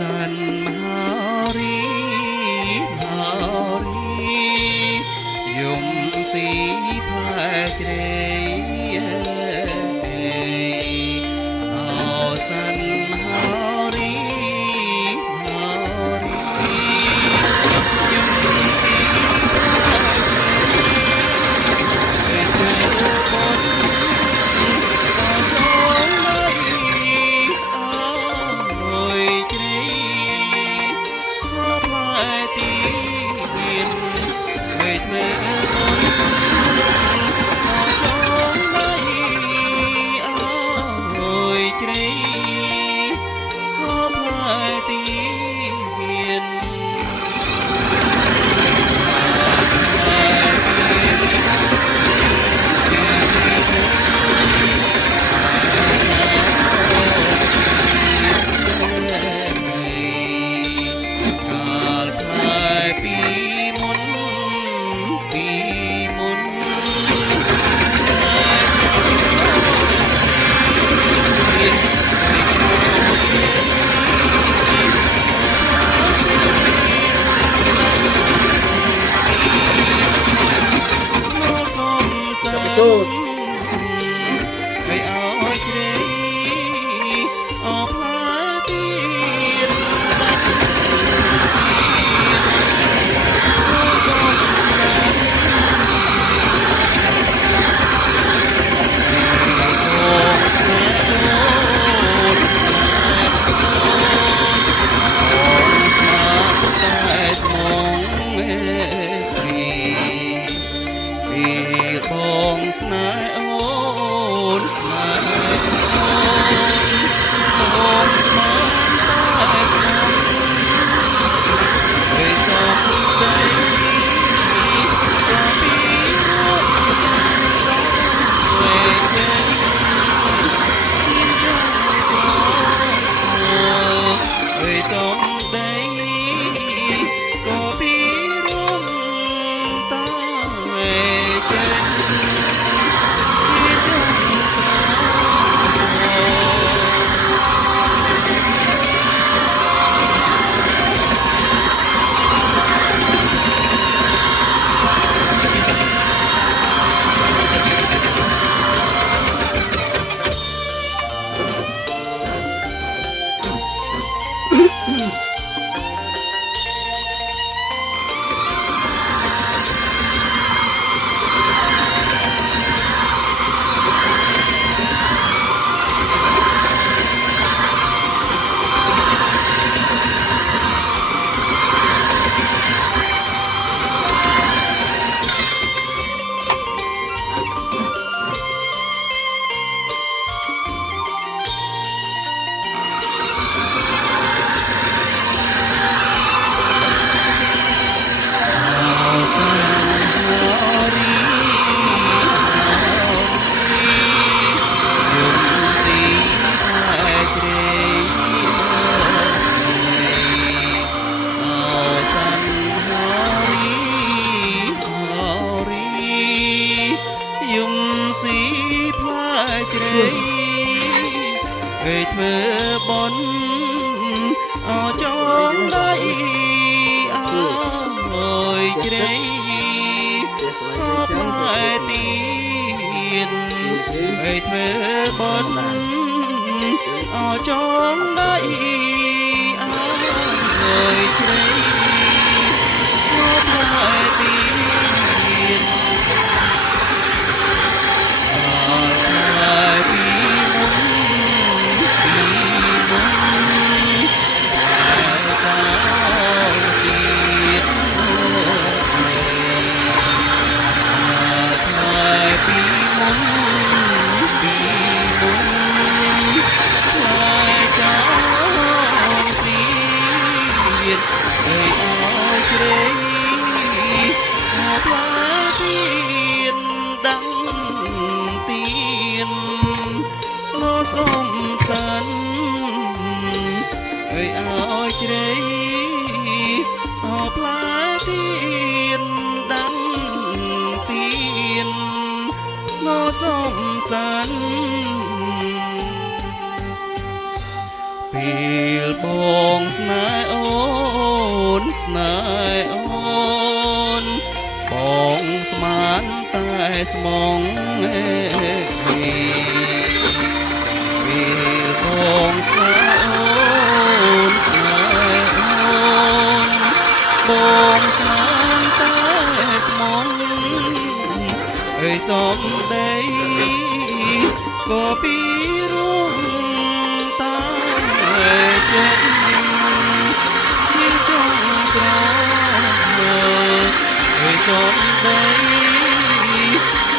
sân Hari Hari dùng sĩ phai chê ao sân Hari Hari dùng sĩ người thơ bón ở trong đây ơi đây có phải tiền người thơ bón ở trong đây ơi đây có phải tiền sông sân người áo chế họp lá tiên đắng tiên nó sông sân ពេលបងស្នេហ៍អូនស្នេហ៍អូនបងស្មានតែស្មងពេលបងស្នេហ៍អូនស្នេហ៍អូនបងស្មានតែស្មងអើយសំដីក៏ពីរួងតាចេញជាចង់ស្រមើអើយសំដី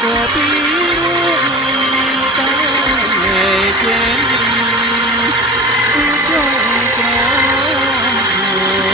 ក៏ពីរួងតាចេញជាចង់ស្រមើ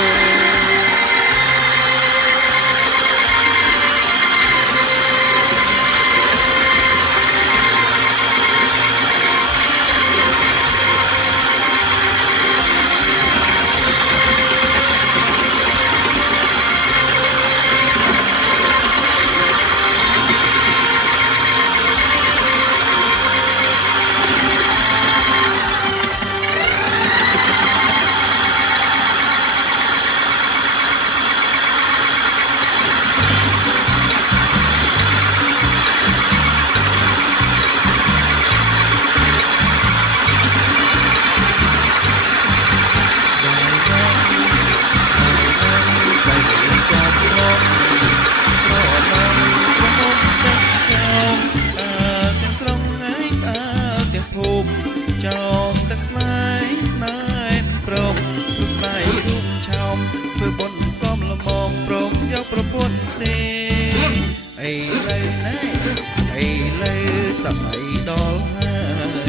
ចោមទឹកស្នេហ៍ស្នេហ៍ព្រមព្រោះស្នេហ៍រូបឆោមធ្វើបុណ្យសមល្មមព្រមយកប្រពន្ធទេអីលើណែអីលើសម័យដល់ហើ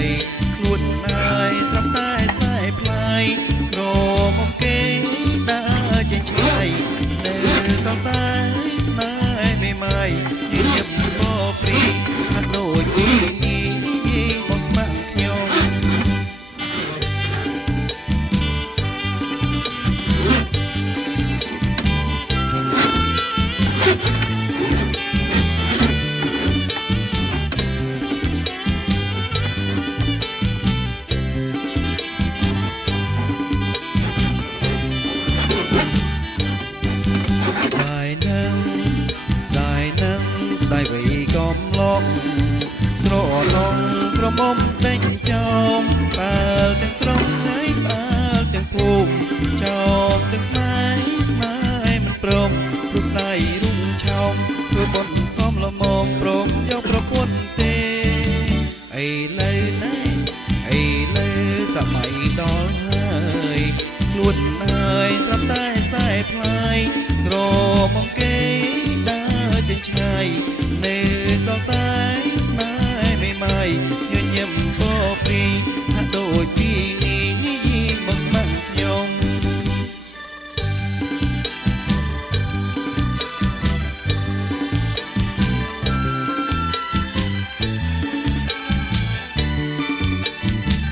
យខ្លួនណាយស្រាប់តែខ្សែផ្លាយរមកគេដើរចេញឆ្ងាយនៅសល់តែស្នេហ៍មេម៉ាយញញឹមមកព្រីហាក់ដូចពីនេះមកស្មានខ្ញុំស្ដាយវ័យកំឡុងស្រឡងក្រមុំដេញចោមបាល់ទាំងស្រុងហើយបាល់ទាំងភូមិចោមទាំងស្នេហ៍មិនព្រមព្រោះស្ដាយរុំឆោមធ្វើបុណ្យសមល្មមព្រមយកប្រពន្ធទេអីលើណែអីលើសម័យដល់ហើយខ្លួនហើយស្រាប់តែខ្សែផ្លាយក្រមកគេដើរចេញឆ្ងាយនៅសល់តែស្នេហ៍មេម៉ាយ